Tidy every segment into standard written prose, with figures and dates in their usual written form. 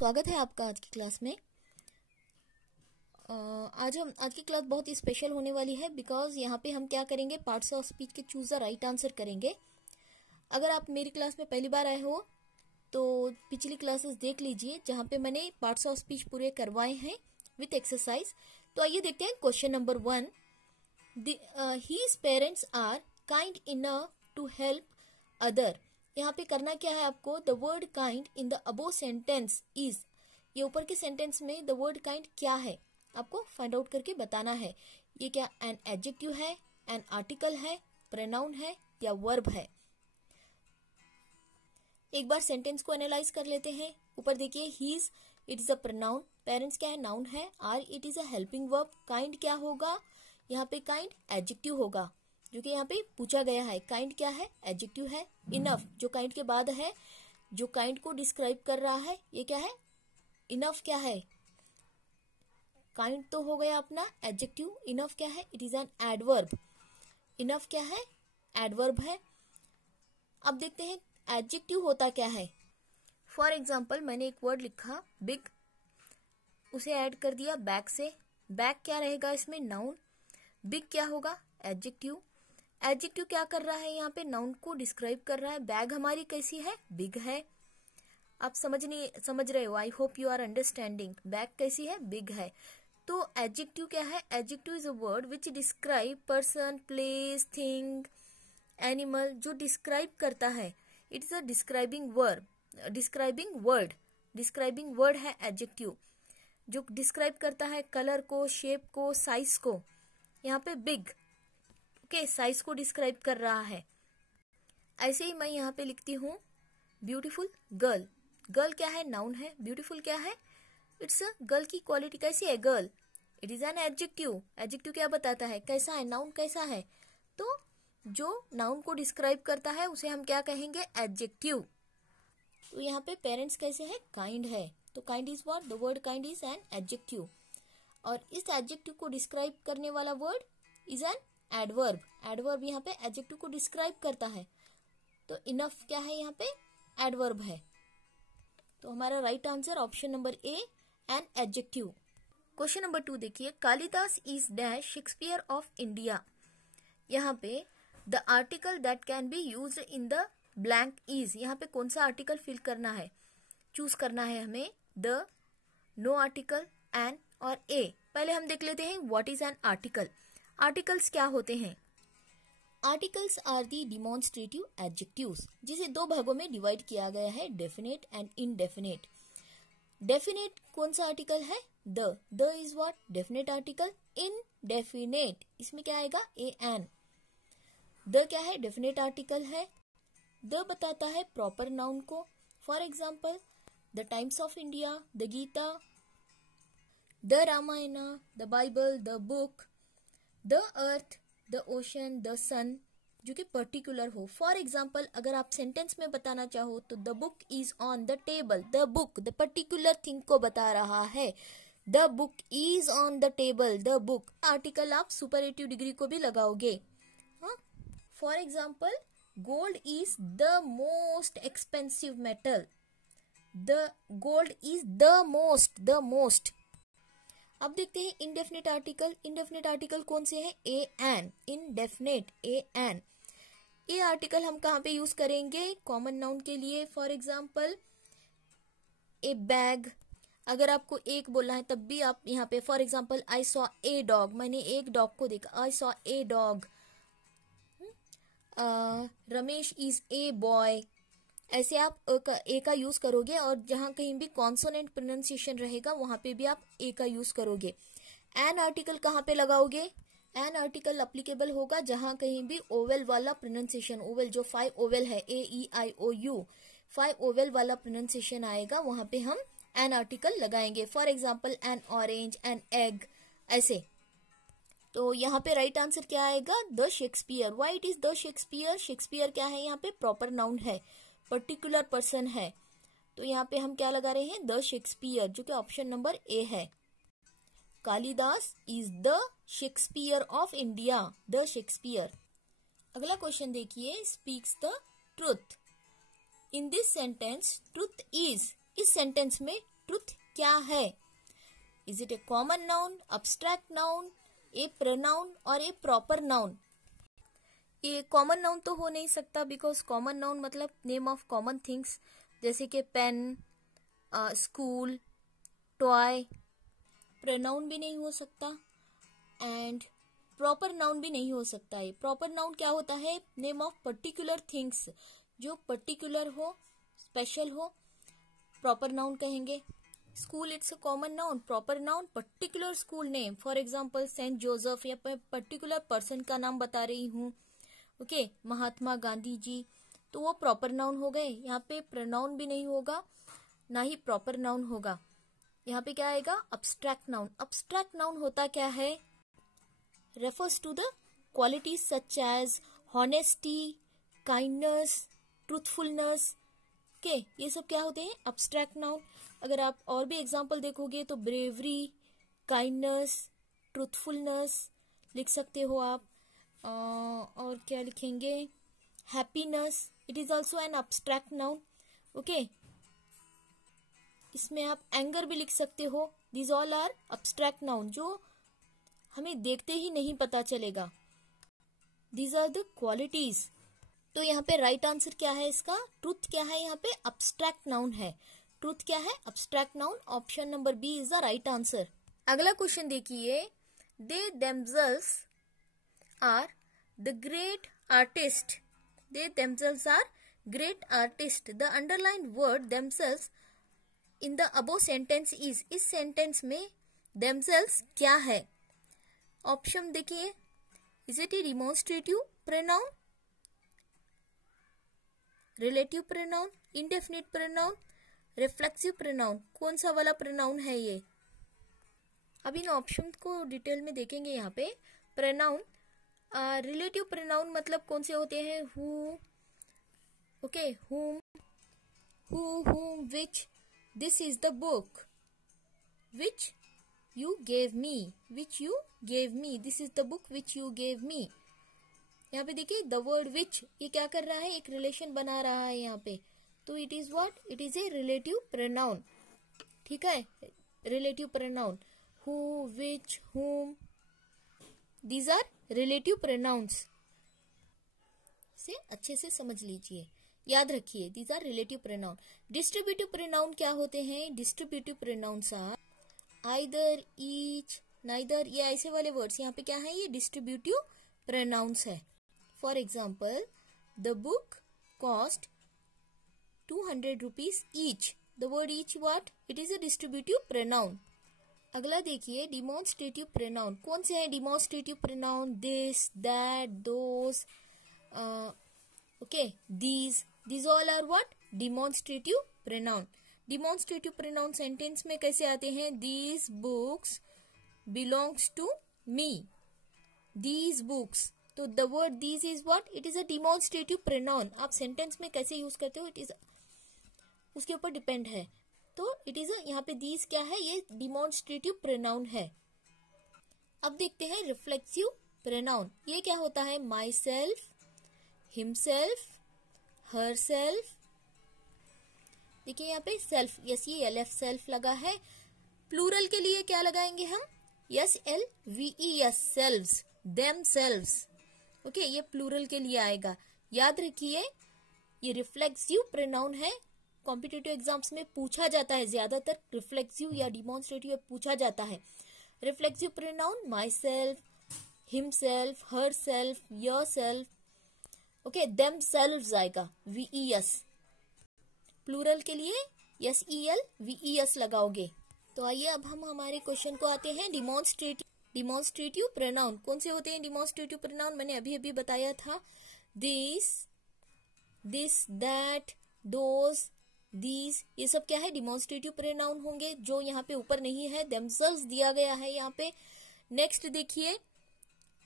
स्वागत है आपका आज की क्लास में। आज की क्लास बहुत ही स्पेशल होने वाली है बिकॉज यहाँ पे हम क्या करेंगे, पार्ट्स ऑफ स्पीच के चूज द राइट आंसर करेंगे। अगर आप मेरी क्लास में पहली बार आए हो तो पिछली क्लासेस देख लीजिए जहाँ पे मैंने पार्ट्स ऑफ स्पीच पूरे करवाए हैं विथ एक्सरसाइज। तो आइए देखते हैं question number 1। His parents are kind enough to help other. यहाँ पे करना क्या है आपको, the word kind in the above sentence is, ये ऊपर के सेंटेंस में द वर्ड काइंड क्या है आपको फाइंड आउट करके बताना है। ये क्या एन एडजेक्टिव है, एन आर्टिकल है, प्रोनाउन है या वर्ब है। एक बार सेंटेंस को एनालाइज कर लेते हैं। ऊपर देखिए his it is a pronoun, parents क्या है नाउन है, are it is a helping verb, kind क्या होगा यहाँ पे, काइंड एडजेक्टिव होगा जो कि यहाँ पे पूछा गया है। काइंड क्या है, एडजेक्टिव है। इनफ जो काइंड के बाद है, जो काइंड को डिस्क्राइब कर रहा है, ये क्या है, इनफ क्या है, काइंड तो हो गया अपना एडजेक्टिव। इनफ क्या है, it is an adverb. Enough क्या है, एडवर्ब है। अब देखते हैं एडजेक्टिव होता क्या है। फॉर एग्जाम्पल मैंने एक वर्ड लिखा बिग, उसे ऐड कर दिया बैग से। बैग क्या रहेगा इसमें, नाउन। बिग क्या होगा, एडजेक्टिव। एडजेक्टिव क्या कर रहा है यहाँ पे, नाउन को डिस्क्राइब कर रहा है। बैग हमारी कैसी है, बिग है। आप समझ रहे हो, I hope you are understanding. Bag कैसी है, बिग है। तो एडजेक्टिव क्या है, adjective is a word which describe person, place, thing, animal, जो डिस्क्राइब करता है। It is a describing word. Describing word है एडजेक्टिव, जो डिस्क्राइब करता है कलर को, शेप को, साइज को। यहाँ पे बिग साइज को डिस्क्राइब कर रहा है। ऐसे ही मैं यहाँ पे लिखती हूँ ब्यूटीफुल गर्ल। गर्ल क्या है, नाउन है। ब्यूटीफुल क्या है, इट्स अ गर्ल की क्वालिटी कैसी है, girl. It is an adjective. Adjective क्या बताता है, कैसा है, नाउन कैसा है। तो जो नाउन को डिस्क्राइब करता है उसे हम क्या कहेंगे, एडजेक्टिव। तो यहाँ पे पेरेंट्स कैसे है, काइंड है। तो kind is what, the word kind is an adjective. और इस एडजेक्टिव को डिस्क्राइब करने वाला word is an adverb. Adverb यहाँ पे एडजेक्टिव को डिस्क्राइब करता है। तो इनफ क्या है, यहाँ पे एडवर्ब है। तो हमारा right answer option number A, an adjective. Question number 2 देखिए, Kalidas is dash Shakespeare of India. यहाँ पे the article that can be used in the blank is, यहाँ पे कौन सा आर्टिकल फिल करना है, चूज करना है हमें। द, नो आर्टिकल, एन और ए। पहले हम देख लेते हैं what is an article. Articles क्या होते हैं। Articles are the demonstrative adjectives, जिसे दो भागों में डिवाइड किया गया है, डेफिनेट एंड इनडेफिनेट। डेफिनेट कौन सा आर्टिकल है, the. The is what, definite article. Indefinite इसमें क्या आएगा, ए एन। द क्या है, डेफिनेट आर्टिकल है। द बताता है प्रॉपर नाउन को। For example the Times of India, the Gita, the Ramayana, the Bible, the book, the earth, the ocean, the sun, जो कि पर्टिकुलर हो। फॉर एग्जाम्पल अगर आप सेंटेंस में बताना चाहो तो the book is on the table. The book the particular thing को बता रहा है। The book is on the table, the book. Article आप सुपरलेटिव डिग्री को भी लगाओगे। For example gold is the most expensive metal. The gold is the most. अब देखते हैं इनडेफिनेट आर्टिकल। इनडेफिनेट आर्टिकल कौन से हैं, A N. Indefinite, A N. A article हम कहाँ पे यूज करेंगे, कॉमन नाउन के लिए। फॉर एग्जाम्पल ए बैग, अगर आपको एक बोलना है तब भी आप यहाँ पे, for example I saw a dog, मैंने एक डॉग को देखा, I saw a dog. Ramesh is a boy. ऐसे आप ए का यूज करोगे और जहां कहीं भी कॉन्सोनेंट प्रोनाउंसिएशन रहेगा वहां पे भी आप ए का यूज करोगे। एन आर्टिकल कहाँ पे लगाओगे, एन आर्टिकल अप्लीकेबल होगा जहां कहीं भी ओवेल वाला प्रोनाउंसिएशन, ओवेल जो 5 ओवेल है, ए ई आई ओ यू, 5 ओवेल वाला प्रोनाउंसिएशन आएगा, वहां पे हम एन आर्टिकल लगाएंगे। For example N orange, an egg, ऐसे। तो यहाँ पे राइट आंसर क्या आएगा, the Shakespeare. Why it is the Shakespeare, Shakespeare क्या है यहाँ पे, प्रॉपर नाउन है, पर्टिकुलर पर्सन है। तो यहाँ पे हम क्या लगा रहे हैं, द शेक्सपियर, जो कि ऑप्शन नंबर ए है। Kalidas is the Shakespeare of India, the Shakespeare. अगला क्वेश्चन देखिए, speaks the truth in this sentence. Truth is, इस सेंटेंस में ट्रुथ क्या है? Is it A common noun, abstract noun, A pronoun और ए प्रॉपर नाउन? ये common noun तो हो नहीं सकता, बिकॉज कॉमन नाउन मतलब नेम ऑफ कॉमन थिंग्स, जैसे कि पेन, स्कूल, टॉय। प्रोनाउन भी नहीं हो सकता एंड प्रॉपर नाउन भी नहीं हो सकता है। प्रॉपर नाउन क्या होता है? नेम ऑफ पर्टिकुलर थिंग्स, जो पर्टिकुलर हो, स्पेशल हो, प्रॉपर नाउन कहेंगे। School it's a common noun, proper noun particular school name, for example Saint Joseph, या पर्टिकुलर पर्सन का नाम बता रही हूँ, ओके, महात्मा गांधी जी, तो वो प्रॉपर नाउन हो गए। यहाँ पे प्रोनाउन भी नहीं होगा, ना ही प्रॉपर नाउन होगा। यहाँ पे क्या आएगा? Abstract noun. अब्स्ट्रैक्ट नाउन होता क्या है? Refers to the qualities such as honesty, kindness, truthfulness, के ये सब क्या होते हैं? Abstract noun. अगर आप और भी एग्जांपल देखोगे तो ब्रेवरी, काइंडनेस, ट्रूथफुलनेस लिख सकते हो आप। और क्या लिखेंगे? Happiness, it is also an abstract noun, okay. इसमें आप एंगर भी लिख सकते हो। These all are abstract noun, जो हमें देखते ही नहीं पता चलेगा। These are the qualities. तो यहाँ पे राइट आंसर क्या है इसका? ट्रूथ क्या है? यहाँ पे अब्स्ट्रैक्ट नाउन है। ट्रूथ क्या है? Abstract noun. Option number B is the right answer. अगला क्वेश्चन देखिए, they themselves are the great artist. They themselves are great artist. The underline word themselves in the above sentence is. इस sentence में themselves क्या है? Option देखिए, is it a demonstrative pronoun, relative pronoun, indefinite pronoun, reflexive pronoun? कौन सा वाला pronoun है ये? अब इन ऑप्शन को डिटेल में देखेंगे। यहाँ पे प्रोनाउन, रिलेटिव प्रोनाउन मतलब कौन से होते हैं? Who, okay, hmm, hmm, which, this is the book, which you gave me, which you gave me, this is the book which you gave me. यहाँ पे देखिए द वर्ड विच, ये क्या कर रहा है? एक रिलेशन बना रहा है यहाँ पे, तो it is what? It is a relative pronoun, ठीक है, रिलेटिव प्रोनाउन। हु, विच, हुम, दीज आर रिलेटिव प्रोनाउंस। से अच्छे से समझ लीजिए, याद रखिए, these are relative pronoun. Distributive pronoun क्या होते हैं? Distributive pronouns are either, each, neither, ये ऐसे वाले वर्ड्स यहाँ पे क्या है? ये डिस्ट्रीब्यूटिव प्रोनाउंस है। For example, the book cost 200 rupees each. The word each what? It is a distributive pronoun. अगला देखिए, डिमॉन्स्ट्रेटिव प्रोनाउन। कौन से हैं demonstrative pronoun? This, that, those, okay, these all are what? Demonstrative pronoun. Demonstrative pronoun sentence में कैसे आते हैं? These books belongs to me. These books, तो the word these is what? It is a demonstrative pronoun. आप sentence में कैसे use करते हो, इट इज उसके ऊपर डिपेंड है। तो इट इज यहाँ पे these क्या है? ये डिमॉन्स्ट्रेटिव प्रोनाउन है। अब देखते हैं रिफ्लेक्सिव प्रोनाउन। ये क्या होता है? My self, himself, her self. देखिए यहाँ पे सेल्फ, यस, ये एल एफ सेल्फ लगा है। प्लूरल के लिए क्या लगाएंगे हम? Yes, L V E S, selves, them selves, okay, ये प्लूरल के लिए आएगा। याद रखिए, ये रिफ्लेक्सिव प्रोनाउन है। कॉम्पिटिटिव एग्जाम्स में पूछा जाता है, ज्यादातर रिफ्लेक्सिव या डिमॉन्स्ट्रेटिव पूछा जाता है। Reflexive pronoun my self, himself, her self, your self, okay, them selves आएगा, वी ई एस। प्लूरल के लिए S E L V E S लगाओगे। तो आइए अब हम हमारे क्वेश्चन को आते हैं। डिमॉन्स्ट्रेटिव प्रोनाउन कौन से होते हैं? डिमॉन्स्ट्रेटिव प्रोनाउन मैंने अभी अभी बताया था। दिस, दैट, दोस, दीज, ये सब क्या है? डिमॉन्स्ट्रेटिव प्रोनाउन होंगे, जो यहाँ पे ऊपर नहीं है, देमसेल्व्स दिया गया है यहाँ पे। नेक्स्ट देखिए,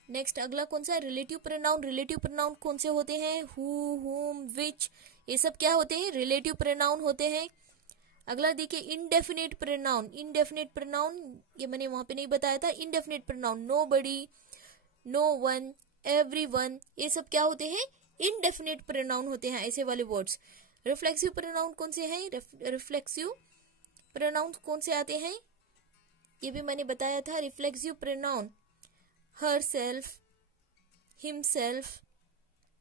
नेक्स्ट अगला कौन सा है? Relative pronoun. रिलेटिव प्रोनाउन कौन से होते हैं? हु, हुम, विच, ये सब क्या होते हैं? रिलेटिव प्रोनाउन होते हैं। अगला देखिए, इनडेफिनेट प्रोनाउन। इनडेफिनेट प्रोनाउन ये मैंने वहां पे नहीं बताया था। Indefinite pronoun, nobody, no one, everyone, ये सब क्या होते हैं? इनडेफिनेट प्रोनाउन होते हैं, ऐसे वाले वर्ड्स। रिफ्लेक्सिव प्रोनाउन कौन से हैं? रिफ्लेक्सिव प्रोनाउन कौन से आते हैं, ये भी मैंने बताया था, reflexive pronoun her self, himself,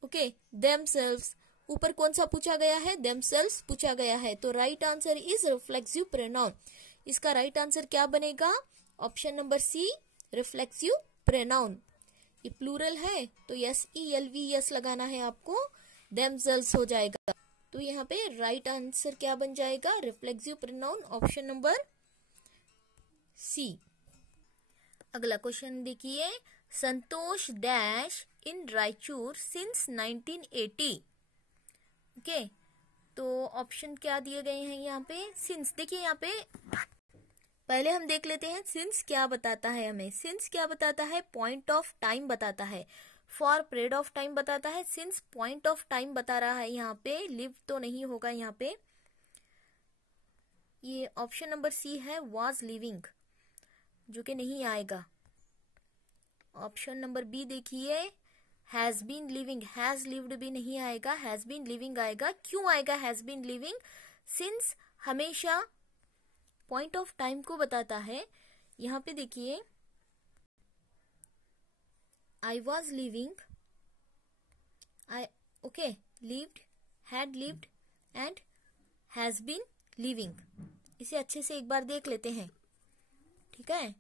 okay, themselves. ऊपर कौन सा पूछा गया है, देमसेल्व्स पूछा गया है, तो right answer is reflexive pronoun. इसका राइट आंसर क्या बनेगा, option number C, reflexive pronoun. ये प्लूरल है तो SELVS लगाना है आपको, देमसेल्व्स हो जाएगा। तो यहाँ पे राइट आंसर क्या बन जाएगा, reflexive pronoun, option number C. अगला क्वेश्चन देखिए, Santosh dash in Raichur since 1980। Okay, तो ऑप्शन क्या दिए गए हैं यहाँ पे, सिंस। देखिए यहाँ पे पहले हम देख लेते हैं सिंस क्या बताता है हमें। सिंस क्या बताता है, पॉइंट ऑफ टाइम बताता है, फॉर पीरियड ऑफ टाइम बताता है। सिंस पॉइंट ऑफ टाइम बता रहा है, यहाँ पे लिव तो नहीं होगा यहाँ पे। ये ऑप्शन नंबर सी है, वाज लिविंग, जो कि नहीं आएगा। ऑप्शन नंबर बी देखिए, has been living, has lived भी नहीं आएगा, हैज बीन लिविंग आएगा। क्यों आएगा हैज बीन लिविंग, सिंस हमेशा पॉइंट ऑफ टाइम को बताता है। यहाँ पे देखिए, I was living, I, okay, lived, had lived and has been living. इसे अच्छे से एक बार देख लेते हैं, ठीक है।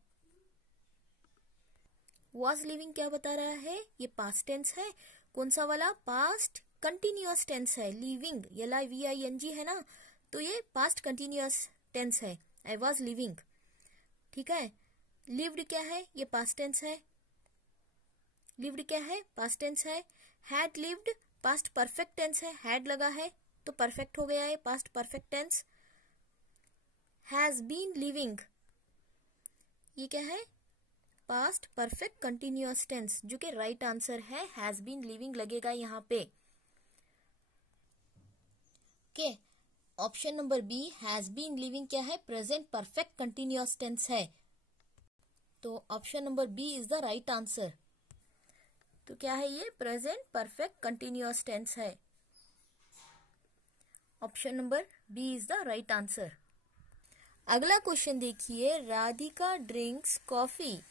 वॉज लिविंग क्या बता रहा है, ये पास्ट टेंस है। कौन सा वाला, पास्ट कंटिन्यूअस टेंस है। लिविंग LIVING है ना, तो ये पास्ट कंटिन्यूअस टेंस है, आई वॉज लिविंग, ठीक है। लिव्ड क्या है, ये पास्ट टेंस है। लिव्ड क्या है, पास्ट टेंस है। Had lived past perfect tense है, हैड लगा है तो परफेक्ट हो गया है, past perfect tense. Has been living, ये क्या है, पास्ट परफेक्ट कंटिन्यूअस टेंस, जो कि राइट आंसर है, हैज बीन लिविंग लगेगा यहाँ पे। Okay, option number B, has been living क्या है, प्रेजेंट परफेक्ट कंटिन्यूअस टेंस है, तो option number B is the right answer. तो क्या है ये, प्रेजेंट परफेक्ट कंटिन्यूअस टेंस है। Option number B is the right answer. अगला क्वेश्चन देखिए, Radhika drinks coffee.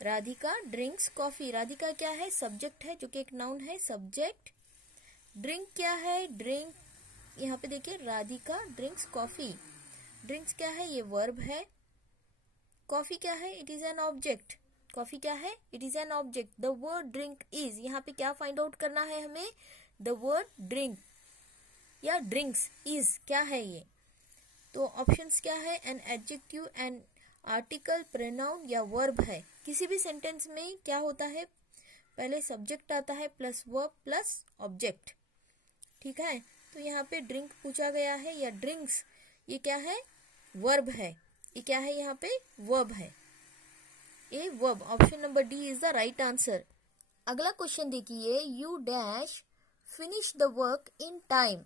Radhika drinks coffee, Radhika क्या है, सब्जेक्ट है, जो कि एक नाउन है, सब्जेक्ट। ड्रिंक क्या है, ड्रिंक, यहाँ पे देखिए, राधिका ड्रिंक्स कॉफी। ड्रिंक्स क्या है, ये वर्ब है। कॉफी क्या है, it is an object. Coffee क्या है, it is an object. The word drink is, यहाँ पे क्या फाइंड आउट करना है हमें, द वर्ड ड्रिंक या ड्रिंक्स इज क्या है ये। तो ऑप्शंस क्या है, an adjective, an article, pronoun या वर्ब है। किसी भी सेंटेंस में क्या होता है, पहले सब्जेक्ट आता है प्लस वर्ब प्लस ऑब्जेक्ट, ठीक है। तो यहाँ पे ड्रिंक पूछा गया है या ड्रिंक्स, ये क्या है, वर्ब है। ये क्या है, यहाँ पे वर्ब है, ये verb. Option number D is the right answer. अगला क्वेश्चन देखिए, you dash finish the work in time.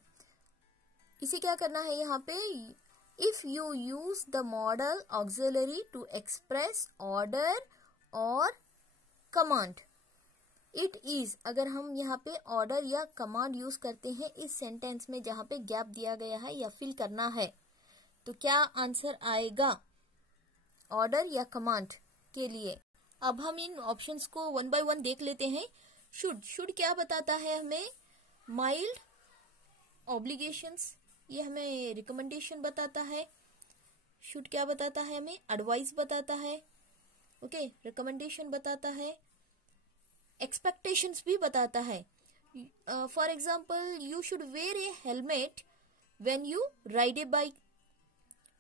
इसे क्या करना है यहाँ पे, if you use the modal auxiliary to express order or command, it is, अगर हम यहाँ पे order या command यूज करते हैं इस सेंटेंस में जहाँ पे गैप दिया गया है या फिल करना है, तो क्या आंसर आएगा order या command के लिए। अब हम इन ऑप्शंस को वन बाय वन देख लेते हैं। शुड क्या बताता है हमें, माइल्ड ऑब्लिगेशंस, ये हमें रिकमेंडेशन बताता है। शुड क्या बताता है हमें, एडवाइस बताता है, ओके, रिकमेंडेशन बताता है, एक्सपेक्टेशंस भी बताता है। For example, you should wear a helmet when you ride a bike,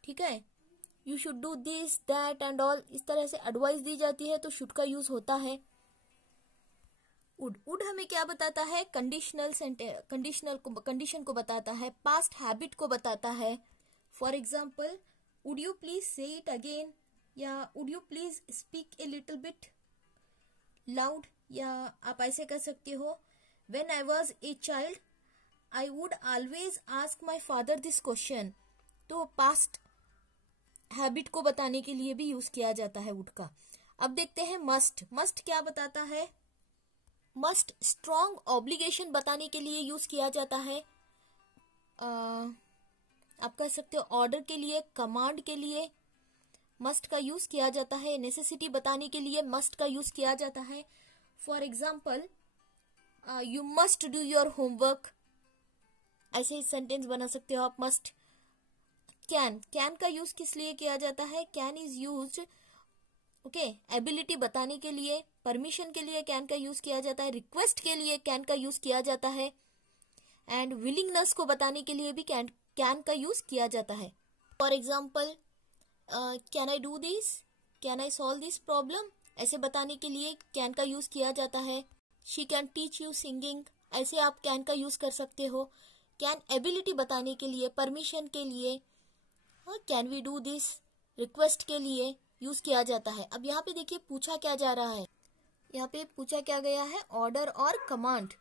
ठीक है। You should do this that and all, इस तरह से एडवाइस दी जाती है तो शुड का यूज होता है। वुड हमें क्या बताता है, कंडीशन को बताता है, पास्ट हैबिट को बताता है। For example, would you please से इट अगेन, या would you please speak a little bit loud, या आप ऐसे कर सकते हो, when I was a child I would always ask my father this question. तो पास्ट हैबिट को बताने के लिए भी यूज किया जाता है वुड का। अब देखते हैं मस्ट क्या बताता है। मस्ट स्ट्रॉन्ग ऑब्लिगेशन बताने के लिए यूज किया जाता है। आप कह सकते हो ऑर्डर के लिए, कमांड के लिए मस्ट का यूज किया जाता है, नेसेसिटी बताने के लिए मस्ट का यूज किया जाता है। For example, you must do your homework, ऐसे ही सेंटेंस बना सकते हो आप। मस्ट। कैन का यूज किस लिए किया जाता है? कैन इज यूज एबिलिटी बताने के लिए, परमिशन के लिए कैन का यूज किया जाता है, रिक्वेस्ट के लिए कैन का यूज किया जाता है, एंड विलिंगनेस को बताने के लिए भी कैन का यूज किया जाता है। For example, can I do this, can I solve this problem, ऐसे बताने के लिए कैन का यूज किया जाता है। She can teach you singing, ऐसे आप कैन का यूज कर सकते हो। कैन एबिलिटी बताने के लिए, परमिशन के लिए, can we do this, request के लिए यूज किया जाता है। अब यहाँ पे देखिए पूछा क्या जा रहा है, यहाँ पे पूछा क्या गया है, ऑर्डर और कमांड।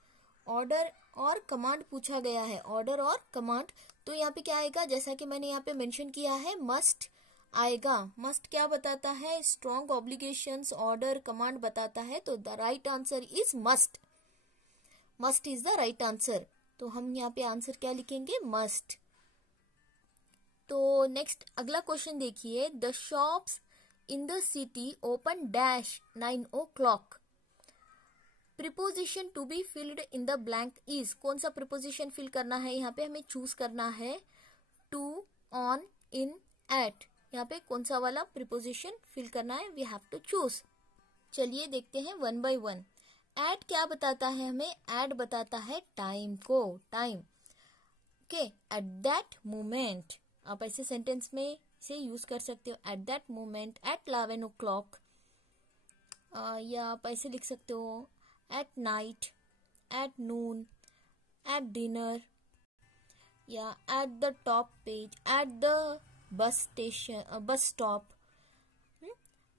ऑर्डर और कमांड पूछा गया है, ऑर्डर और कमांड। तो यहाँ पे क्या आएगा, जैसा कि मैंने यहाँ पे मेंशन किया है, मस्ट आएगा। मस्ट क्या बताता है? स्ट्रॉन्ग ऑब्लिगेशंस, ऑर्डर, कमांड बताता है। तो the right answer is must. Must is the right answer. तो हम यहाँ पे आंसर क्या लिखेंगे? मस्ट। तो नेक्स्ट अगला क्वेश्चन देखिए, the shops in the city open dash 9 o'clock। Preposition to be filled in the blank is, कौन सा प्रीपोजिशन फिल करना है? यहाँ पे हमें चूज करना है टू, ऑन, इन, एट। यहाँ पे कौन सा वाला प्रीपोजिशन फिल करना है? We have to choose. चलिए देखते हैं वन बाय वन। एट क्या बताता है हमें? एट बताता है टाइम को, टाइम। एट दैट मोमेंट, आप ऐसे सेंटेंस में से यूज कर सकते हो। At that moment, eight 11 o'clock, या आप ऐसे लिख सकते हो at night, at noon, at dinner, या at the top page, at the bus station, bus stop,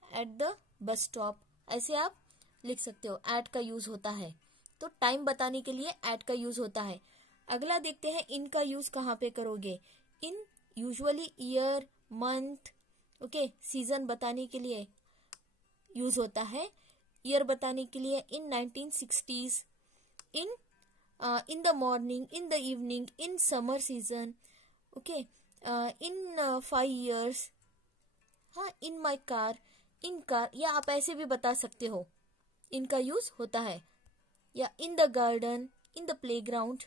at the bus stop, ऐसे आप लिख सकते हो। एट का यूज होता है, तो टाइम बताने के लिए एट का यूज होता है। अगला देखते हैं इन का यूज कहाँ पे करोगे। इन यूजुअली ईयर, मंथ, सीजन बताने के लिए यूज होता है। ईयर बताने के लिए इन 1960s, in the morning, in the evening, in summer season, in 5 years, हाँ, इन माई कार, इन कार, या आप ऐसे भी बता सकते हो, इनका यूज होता है। या in the garden, in the playground,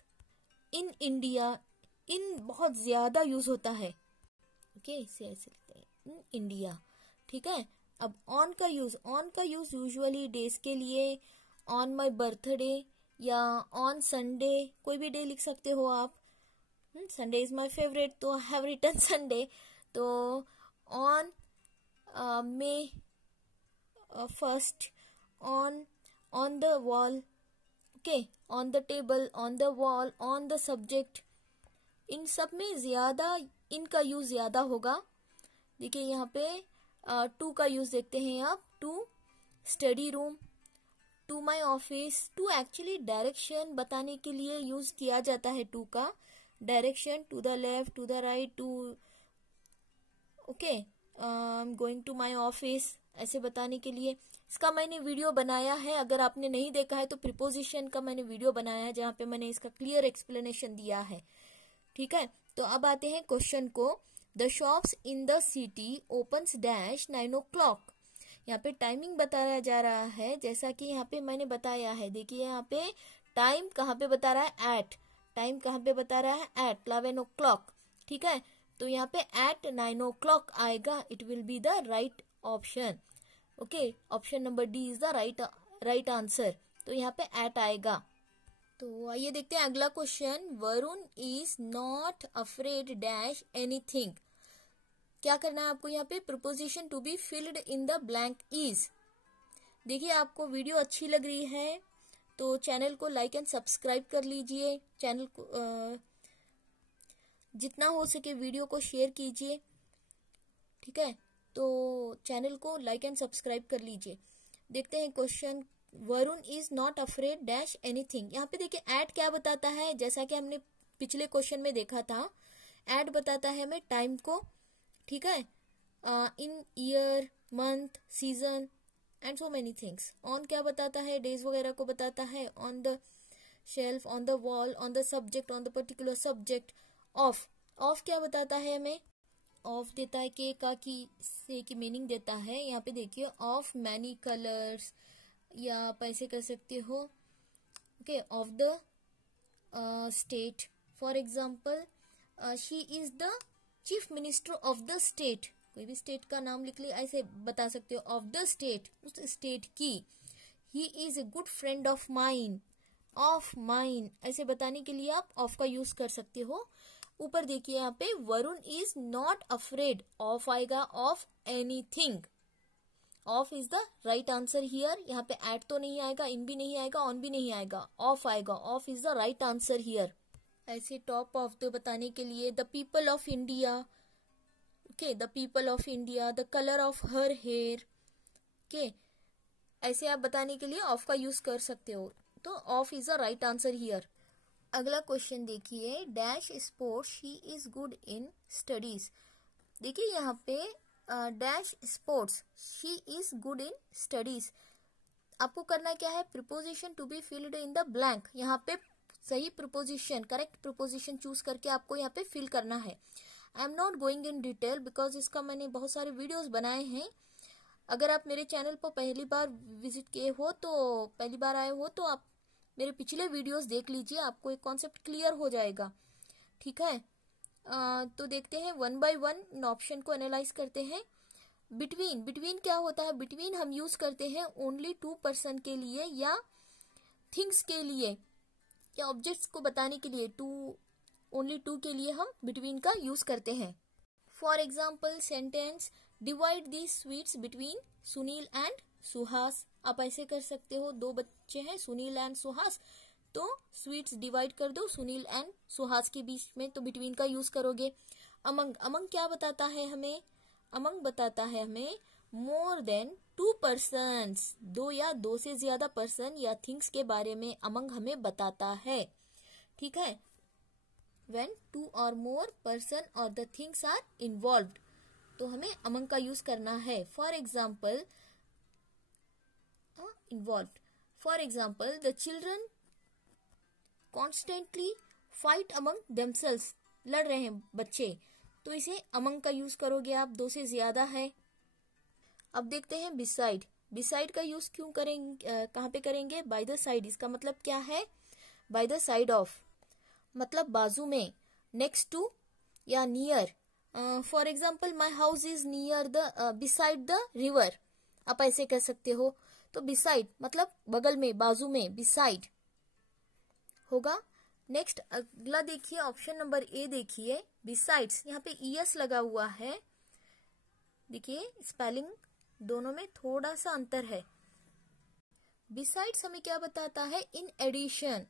in India, in बहुत ज्यादा यूज होता है। इसे ऐसे लिखते हैं, इन इंडिया। ठीक है। अब ऑन का यूज यूजुअली डेज के लिए, ऑन माई बर्थडे या ऑन संडे, कोई भी डे लिख सकते हो आप। संडे इज माई फेवरेट, तो आई हैव रिटन संडे। तो on May first, on the wall, on the table, on the wall, on the subject, in सब में ज्यादा इनका यूज ज्यादा होगा। देखिए यहाँ पे टू का यूज देखते हैं आप। To study room, to my office. To actually direction बताने के लिए यूज किया जाता है। टू का direction, to the left, to the right, to going to my office, ऐसे बताने के लिए। इसका मैंने वीडियो बनाया है, अगर आपने नहीं देखा है तो प्रीपोजिशन का मैंने वीडियो बनाया है जहाँ पे मैंने इसका क्लियर एक्सप्लेनेशन दिया है। ठीक है। तो अब आते हैं क्वेश्चन को। The shops in the city opens dash 9 o'clock। यहाँ पे टाइमिंग बताया जा रहा है, जैसा कि यहाँ पे मैंने बताया है। देखिए यहाँ पे टाइम कहाँ पे बता रहा है? एट। टाइम कहाँ पे बता रहा है? Eight 11 o'clock। ठीक है। तो यहाँ पे एट 9 o'clock आएगा। It will be the right option. Option number D is the right answer. तो यहाँ पे एट आएगा। तो आइए देखते हैं अगला question. Varun is not afraid dash anything. क्या करना है आपको यहाँ पे? Preposition to be filled in the blank is. देखिए आपको वीडियो अच्छी लग रही है तो चैनल को लाइक एंड सब्सक्राइब कर लीजिए। चैनल को जितना हो सके वीडियो को शेयर कीजिए। ठीक है। तो चैनल को लाइक एंड सब्सक्राइब कर लीजिए। देखते हैं question. Varun is not afraid dash anything. यहाँ पे देखिए एट क्या बताता है, जैसा कि हमने पिछले क्वेश्चन में देखा था। एट बताता है हमें टाइम को। ठीक है। In year, month, season and so many things. On क्या बताता है? डेज वगैरह को बताता है। On the shelf, on the wall, on the subject, on the particular subject, of of क्या बताता है हमें? ऑफ देता है के का की मीनिंग देता है। यहाँ पे देखिए ऑफ मैनी कलर्स, या आप ऐसे कर सकते हो okay of the state. For example she is the chief minister of the state, कोई भी स्टेट का नाम लिख लिया, ऐसे बता सकते हो ऑफ द स्टेट, उस स्टेट की। He is a good friend of mine, of mine ऐसे बताने के लिए आप ऑफ का यूज कर सकते हो। ऊपर देखिए यहाँ पे Varun is not afraid, of आएगा of anything. Of is the right answer here. यहाँ पे एट तो नहीं आएगा, इन भी नहीं आएगा, ऑन भी नहीं आएगा, ऑफ आएगा। Of is the right answer here. ऐसे टॉप ऑफ द बताने के लिए the people of India, okay the people of India, the colour of her hair, okay ऐसे आप बताने के लिए ऑफ का यूज कर सकते हो। तो of is the right answer here. अगला क्वेश्चन देखिए, dash sports she is good in studies. देखिए यहाँ पे dash sports she is good in studies, आपको करना क्या है? Preposition to be filled in the blank. यहाँ पे सही प्रीपोजिशन, करेक्ट प्रीपोजिशन चूज करके आपको यहाँ पे फिल करना है। I am not going in detail because इसका मैंने बहुत सारे वीडियोस बनाए हैं। अगर आप मेरे चैनल पर पहली बार विजिट किए हो, तो पहली बार आए हो, तो आप मेरे पिछले वीडियोस देख लीजिए, आपको एक कॉन्सेप्ट क्लियर हो जाएगा। ठीक है, तो देखते हैं one by one in option को एनालाइज करते हैं। बिटवीन, बिटवीन क्या होता है? बिटवीन हम यूज करते हैं ओनली टू पर्सन के लिए या थिंग्स के लिए या ऑब्जेक्ट्स को बताने के लिए। ओनली टू के लिए हम बिटवीन का यूज करते हैं। For example sentence, divide the sweets between Sunil and Suhas. आप ऐसे कर सकते हो, दो बच्चे हैं सुनील एंड सुहास, तो स्वीट्स डिवाइड कर दो सुनील एंड सुहास के बीच में, तो बिटवीन का यूज करोगे। अमंग, अमंग क्या बताता है हमें? अमंग बताता है हमें मोर देन टू पर्सन्स, दो या दो से ज्यादा पर्सन या थिंग्स के बारे में अमंग हमें बताता है। ठीक है, व्हेन टू और मोर पर्सन और द थिंग्स आर इन्वॉल्व्ड, तो हमें अमंग का यूज करना है। For example involved, for example the children constantly fight among themselves, लड़ रहे हैं बच्चे, तो इसे अमंग का यूज करोगे आप, दो से ज्यादा है। अब देखते हैं बिसाइड। बिसाइड का यूज क्यों करेंगे, कहाँ पे करेंगे? By the side. इसका मतलब क्या है? बाय द साइड ऑफ, मतलब बाजू में, नेक्स्ट टू या near. For example my house is near the beside the river, आप ऐसे कह सकते हो। तो बिसाइड मतलब बगल में, बाजू में, बिसाइड होगा। नेक्स्ट अगला देखिए, ऑप्शन नंबर ए देखिए, बिसाइड्स, यहाँ पे ईएस लगा हुआ है। देखिए स्पेलिंग दोनों में थोड़ा सा अंतर है। बिसाइड्स हमें क्या बताता है? In addition,